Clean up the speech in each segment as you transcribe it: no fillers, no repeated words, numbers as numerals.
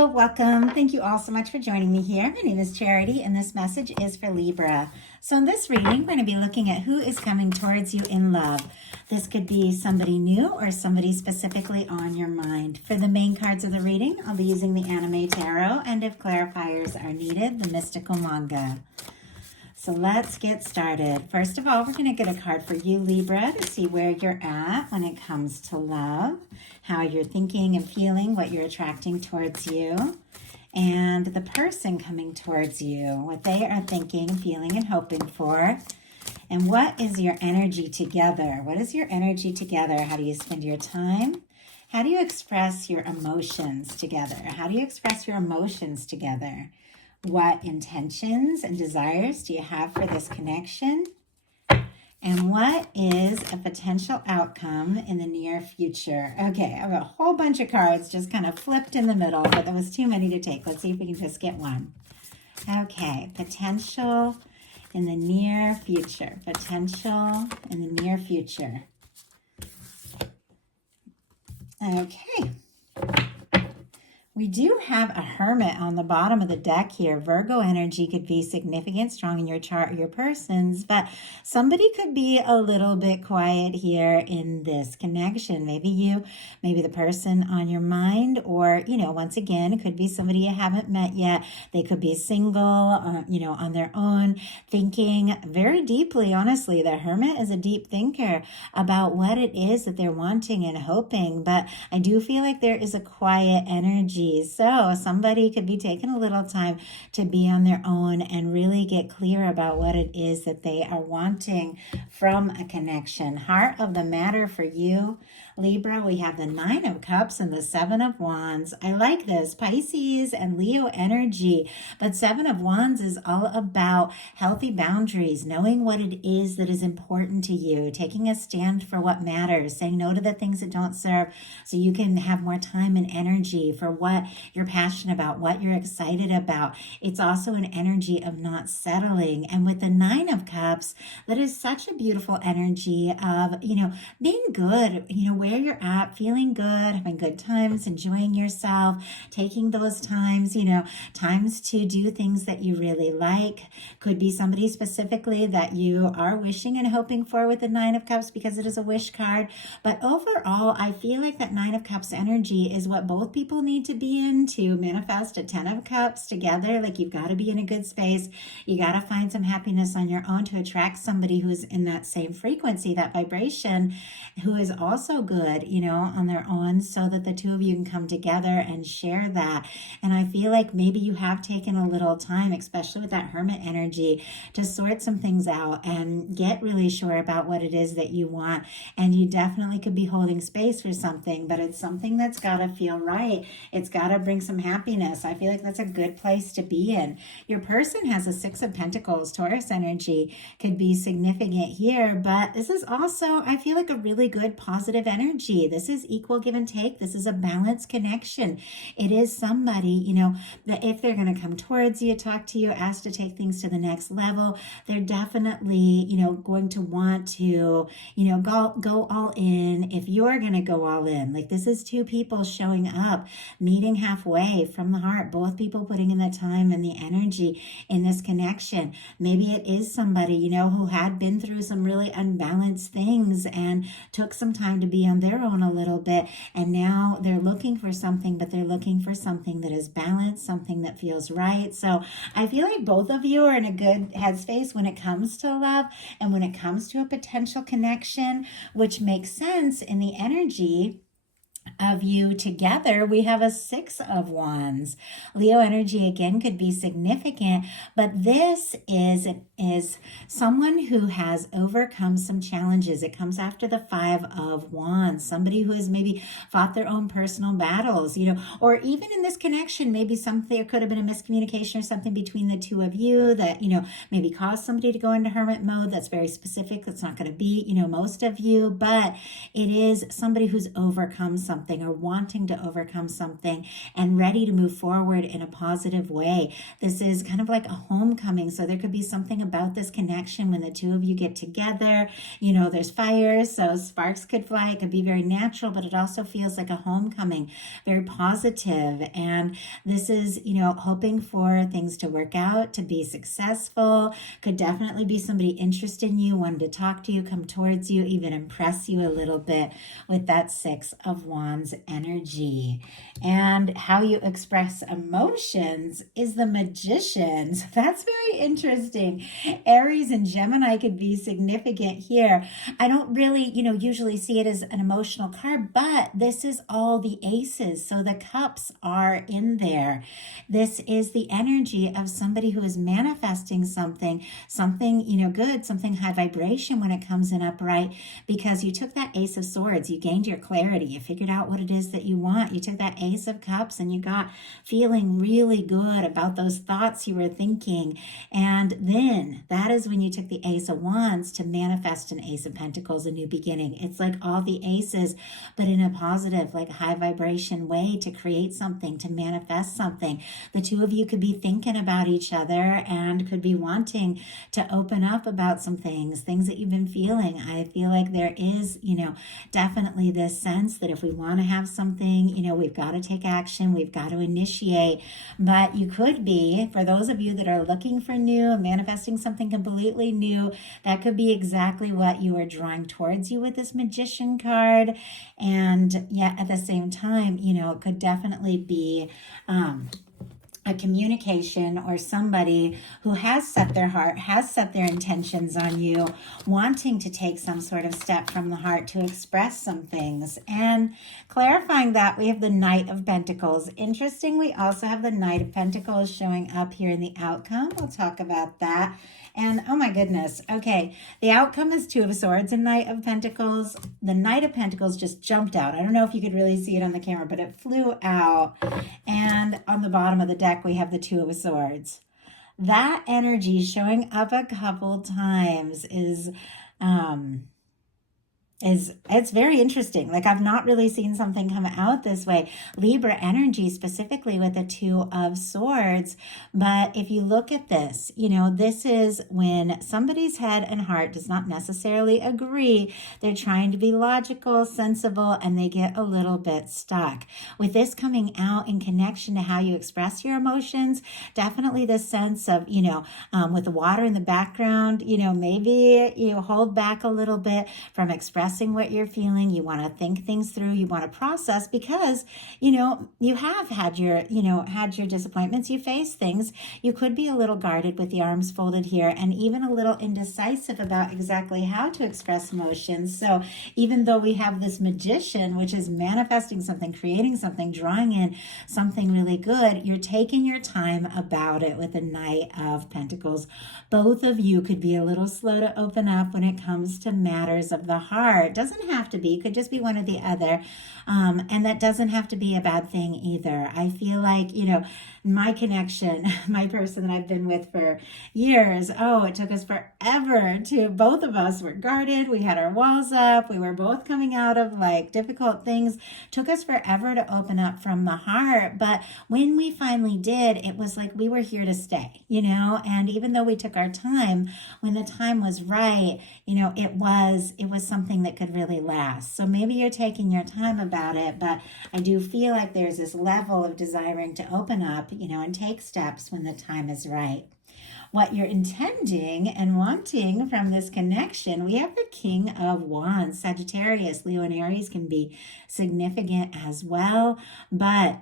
Hello, welcome. Thank you all so much for joining me here. My name is Charity, and this message is for Libra. So in this reading, we're going to be looking at who is coming towards you in love. This could be somebody new or somebody specifically on your mind. For the main cards of the reading, I'll be using the Anime Tarot, and if clarifiers are needed, the Mystical Manga. So let's get started. First of all, we're going to get a card for you, Libra, to see where you're at when it comes to love, how you're thinking and feeling, what you're attracting towards you, and the person coming towards you, what they are thinking, feeling, and hoping for. And what is your energy together? What is your energy together? How do you spend your time? How do you express your emotions together? How do you express your emotions together? What intentions and desires do you have for this connection? And what is a potential outcome in the near future? Okay, I have a whole bunch of cards just kind of flipped in the middle, but there was too many to take. Let's see if we can just get one. Okay, potential in the near future. Potential in the near future. Okay. We do have a Hermit on the bottom of the deck here. Virgo energy could be significant, strong in your chart or your person's, but somebody could be a little bit quiet here in this connection. Maybe you, maybe the person on your mind, or, once again, it could be somebody you haven't met yet. They could be single, on their own, thinking very deeply, honestly. The Hermit is a deep thinker about what it is that they're wanting and hoping, but I do feel like there is a quiet energy. So somebody could be taking a little time to be on their own and really get clear about what it is that they are wanting from a connection. Heart of the matter for you, Libra, we have the 9 of Cups and the 7 of Wands. I like this, Pisces and Leo energy, but 7 of Wands is all about healthy boundaries, knowing what it is that is important to you, taking a stand for what matters, saying no to the things that don't serve so you can have more time and energy for what you're passionate about, what you're excited about. It's also an energy of not settling. And with the 9 of Cups, that is such a beautiful energy of, being good, where you're at, feeling good, having good times, enjoying yourself, taking those times, times to do things that you really like. Could be somebody specifically that you are wishing and hoping for with the 9 of Cups because it is a wish card. But overall, I feel like that 9 of Cups energy is what both people need to be in to manifest a 10 of Cups together. Like, you've got to be in a good space. You got to find some happiness on your own to attract somebody who's in that same frequency, that vibration, who is also good, on their own, so that the two of you can come together and share that. And I feel like maybe you have taken a little time, especially with that Hermit energy, to sort some things out and get really sure about what it is that you want. And you definitely could be holding space for something, but it's something that's got to feel right. It's got to bring some happiness. I feel like that's a good place to be in. Your person has a 6 of Pentacles. Taurus energy could be significant here, but this is also, I feel like, a really good positive energy. This is equal give and take. This is a balanced connection. It is somebody, that if they're going to come towards you, talk to you, ask to take things to the next level, they're definitely, going to want to, go all in. If you're going to go all in, like, this is two people showing up, meeting halfway from the heart, both people putting in the time and the energy in this connection. Maybe it is somebody, who had been through some really unbalanced things and took some time to be on their own a little bit, and now they're looking for something, but they're looking for something that is balanced, something that feels right. So I feel like both of you are in a good headspace when it comes to love and when it comes to a potential connection, which makes sense in the energy of you together. We have a 6 of Wands. Leo energy again could be significant, but this is someone who has overcome some challenges. It comes after the 5 of Wands. Somebody who has maybe fought their own personal battles, or even in this connection, maybe there could have been a miscommunication or something between the two of you that, maybe caused somebody to go into hermit mode. That's very specific. That's not going to be, most of you, but it is somebody who's overcome something or wanting to overcome something and ready to move forward in a positive way. This is kind of like a homecoming. So there could be something about this connection when the two of you get together. You know, there's fire, so sparks could fly. It could be very natural, but it also feels like a homecoming, very positive. And this is, you know, hoping for things to work out, to be successful. Could definitely be somebody interested in you, wanting to talk to you, come towards you, even impress you a little bit with that Six of Wands energy. And how you express emotions is the Magician. So that's very interesting. Aries and Gemini could be significant here. I don't really, you know, usually see it as an emotional card, but this is all the aces. So the cups are in there. This is the energy of somebody who is manifesting something, you know, good, something high vibration when it comes in upright, because you took that Ace of Swords, you gained your clarity, you figured out what it is that you want. You took that Ace of Cups and you got feeling really good about those thoughts you were thinking. And then that is when you took the Ace of Wands to manifest an Ace of Pentacles, a new beginning. It's like all the aces, but in a positive, like high vibration way to create something, to manifest something. The two of you could be thinking about each other and could be wanting to open up about some things that you've been feeling. I feel like there is, you know, definitely this sense that if we want to have something, you know, we've got to take action, we've got to initiate. But you could be, for those of you that are looking for new, manifesting something completely new, that could be exactly what you are drawing towards you with this Magician card. And yet at the same time, you know, it could definitely be a communication or somebody who has set their heart, has set their intentions on you, wanting to take some sort of step from the heart to express some things. And clarifying that, we have the Knight of Pentacles. Interesting, we also have the Knight of Pentacles showing up here in the outcome. We'll talk about that. And oh my goodness, okay, the outcome is Two of Swords and Knight of Pentacles. The Knight of Pentacles just jumped out. I don't know if you could really see it on the camera, but it flew out. And on the bottom of the deck, we have the Two of Swords. That energy showing up a couple times is it's very interesting. Like, I've not really seen something come out this way. Libra energy, specifically with the Two of Swords. But if you look at this, you know, this is when somebody's head and heart does not necessarily agree. They're trying to be logical, sensible, and they get a little bit stuck. With this coming out in connection to how you express your emotions, definitely this sense of, you know, with the water in the background, you know, maybe you hold back a little bit from expressing what you're feeling. You want to think things through. You want to process, because, you know, you have had your, you know, had your disappointments. You face things. You could be a little guarded with the arms folded here, and even a little indecisive about exactly how to express emotions. So even though we have this Magician, which is manifesting something, creating something, drawing in something really good, you're taking your time about it with the Knight of Pentacles. Both of you could be a little slow to open up when it comes to matters of the heart. It doesn't have to be. It could just be one or the other. And that doesn't have to be a bad thing either. I feel like, you know, my connection, my person that I've been with for years, oh, it took us forever to, both of us were guarded. We had our walls up. We were both coming out of like difficult things. Took us forever to open up from the heart. But when we finally did, it was like we were here to stay, you know, and even though we took our time, when the time was right, you know, it was something that could really last. So maybe you're taking your time about it, but I do feel like there's this level of desiring to open up, you know, and take steps when the time is right. What you're intending and wanting from this connection, we have the King of Wands. Sagittarius, Leo, and Aries can be significant as well, but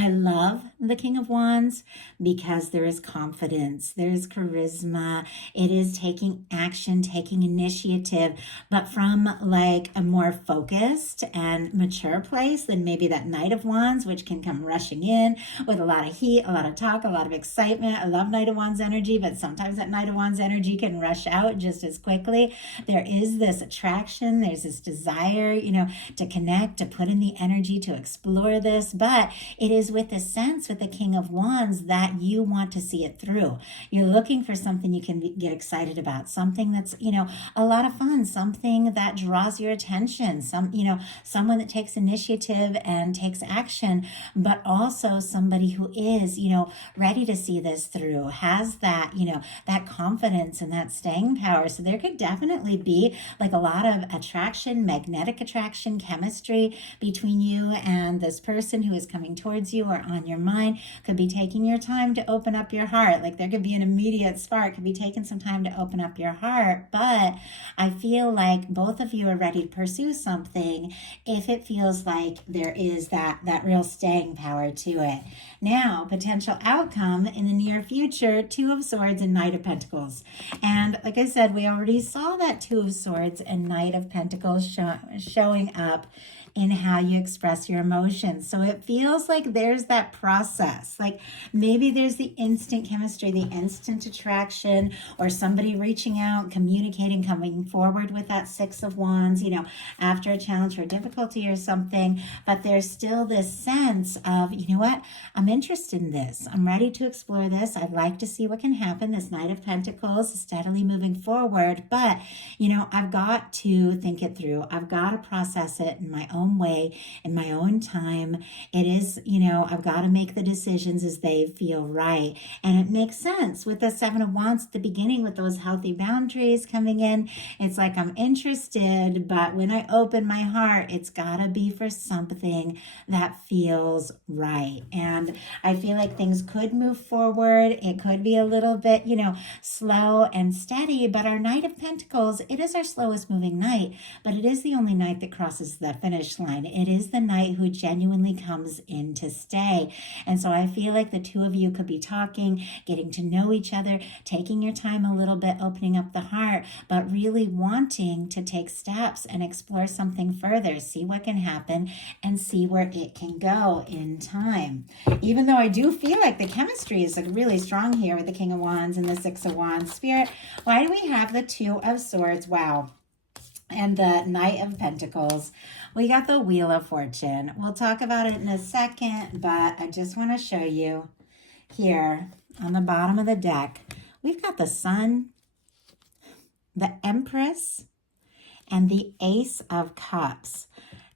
I love the King of Wands because there is confidence, there is charisma, it is taking action, taking initiative, but from like a more focused and mature place than maybe that Knight of Wands, which can come rushing in with a lot of heat, a lot of talk, a lot of excitement. I love Knight of Wands energy, but sometimes that Knight of Wands energy can rush out just as quickly. There is this attraction, there's this desire, you know, to connect, to put in the energy, to explore this, but it is is with the sense with the King of Wands that you want to see it through. You're looking for something you can get excited about, something that's, a lot of fun, something that draws your attention, someone that takes initiative and takes action, but also somebody who is, ready to see this through, has that, that confidence and that staying power. So there could definitely be like a lot of attraction, magnetic attraction, chemistry between you and this person who is coming towards you or on your mind. Could be taking your time to open up your heart. Like there could be an immediate spark, could be taking some time to open up your heart. But I feel like both of you are ready to pursue something if it feels like there is that real staying power to it. Now, potential outcome in the near future, Two of Swords and Knight of Pentacles. And like I said, we already saw that Two of Swords and Knight of Pentacles showing up in how you express your emotions. So it feels like there's that process. Like maybe there's the instant chemistry, the instant attraction, or somebody reaching out, communicating, coming forward with that Six of Wands, after a challenge or difficulty or something. But there's still this sense of, you know what? I'm interested in this. I'm ready to explore this. I'd like to see what can happen. This Knight of Pentacles is steadily moving forward. But, I've got to think it through. I've got to process it in my own way, in my own time. It is, I've got to make the decisions as they feel right. And it makes sense with the Seven of Wands at the beginning with those healthy boundaries coming in. It's like I'm interested, but when I open my heart, it's got to be for something that feels right. And I feel like things could move forward. It could be a little bit, slow and steady, but our Knight of Pentacles, it is our slowest moving knight, but it is the only knight that crosses the finish line. It is the knight who genuinely comes in to stay. And so I feel like the two of you could be talking, getting to know each other, taking your time a little bit, opening up the heart, but really wanting to take steps and explore something further, see what can happen and see where it can go in time. Even though I do feel like the chemistry is like really strong here with the King of Wands and the Six of Wands. Spirit, why do we have the Two of Swords? Wow. And the Knight of Pentacles. We got the Wheel of Fortune. We'll talk about it in a second, but I just want to show you here on the bottom of the deck, we've got the Sun, the Empress, and the Ace of Cups.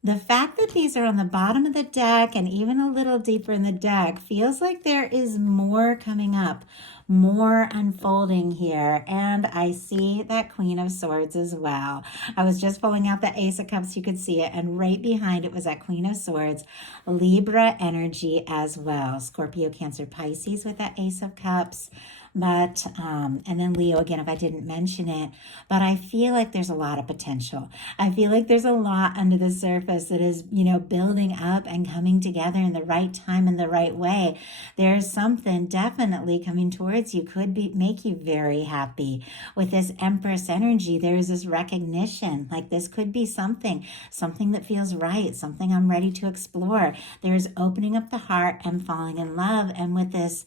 The fact that these are on the bottom of the deck and even a little deeper in the deck feels like there is more coming up, more unfolding here. And I see that Queen of Swords as well. I was just pulling out the Ace of Cups, you could see it, and right behind it was that Queen of Swords, Libra energy as well. Scorpio, Cancer, Pisces with that Ace of Cups. But, and then Leo again, if I didn't mention it, but I feel like there's a lot of potential. I feel like there's a lot under the surface that is, building up and coming together in the right time in the right way. There's something definitely coming towards you, could make you very happy. With this Empress energy, there's this recognition, like this could be something that feels right, something I'm ready to explore. There's opening up the heart and falling in love. And with this,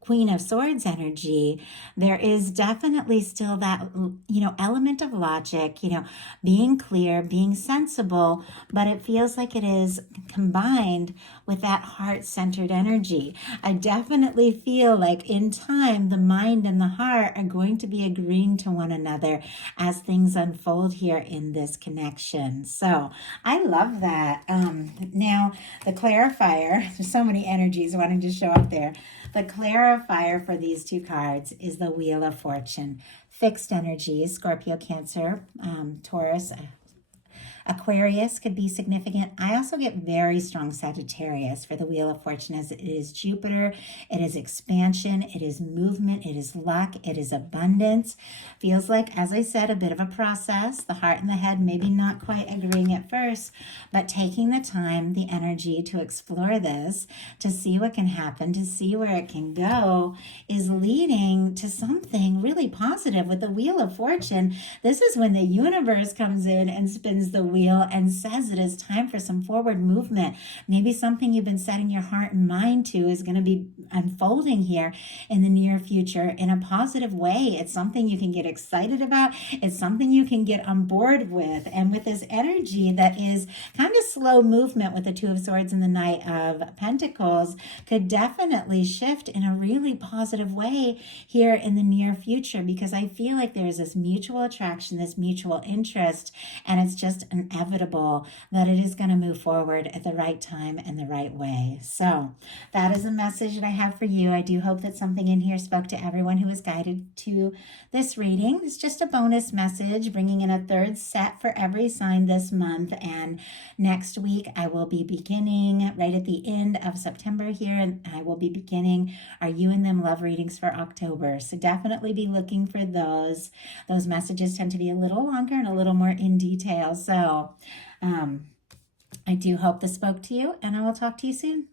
Queen of Swords energy, there is definitely still that, element of logic, being clear, being sensible, but it feels like it is combined with that heart-centered energy. I definitely feel like in time, the mind and the heart are going to be agreeing to one another as things unfold here in this connection. So I love that. Now, the clarifier, there's so many energies wanting to show up there. The clarifier for these two cards is the Wheel of Fortune. Fixed energies, Scorpio, Cancer, Taurus, Aquarius could be significant. I also get very strong Sagittarius for the Wheel of Fortune, as it is Jupiter, it is expansion, it is movement, it is luck, it is abundance. Feels like, as I said, a bit of a process. The heart and the head maybe not quite agreeing at first, but taking the time, the energy to explore this, to see what can happen, to see where it can go, is leading to something really positive. With the Wheel of Fortune, this is when the universe comes in and spins the wheel wheel and says it is time for some forward movement. Maybe something you've been setting your heart and mind to is going to be unfolding here in the near future in a positive way. It's something you can get excited about. It's something you can get on board with. And with this energy that is kind of slow movement with the Two of Swords and the Knight of Pentacles, could definitely shift in a really positive way here in the near future, because I feel like there's this mutual attraction, this mutual interest, and it's just inevitable that it is going to move forward at the right time and the right way. So that is a message that I have for you. I do hope that something in here spoke to everyone who was guided to this reading. It's just a bonus message, bringing in a third set for every sign this month. And next week, I will be beginning right at the end of September here, and I will be beginning our You and Them love readings for October. So definitely be looking for those. Those messages tend to be a little longer and a little more in detail. So I do hope this spoke to you, and I will talk to you soon.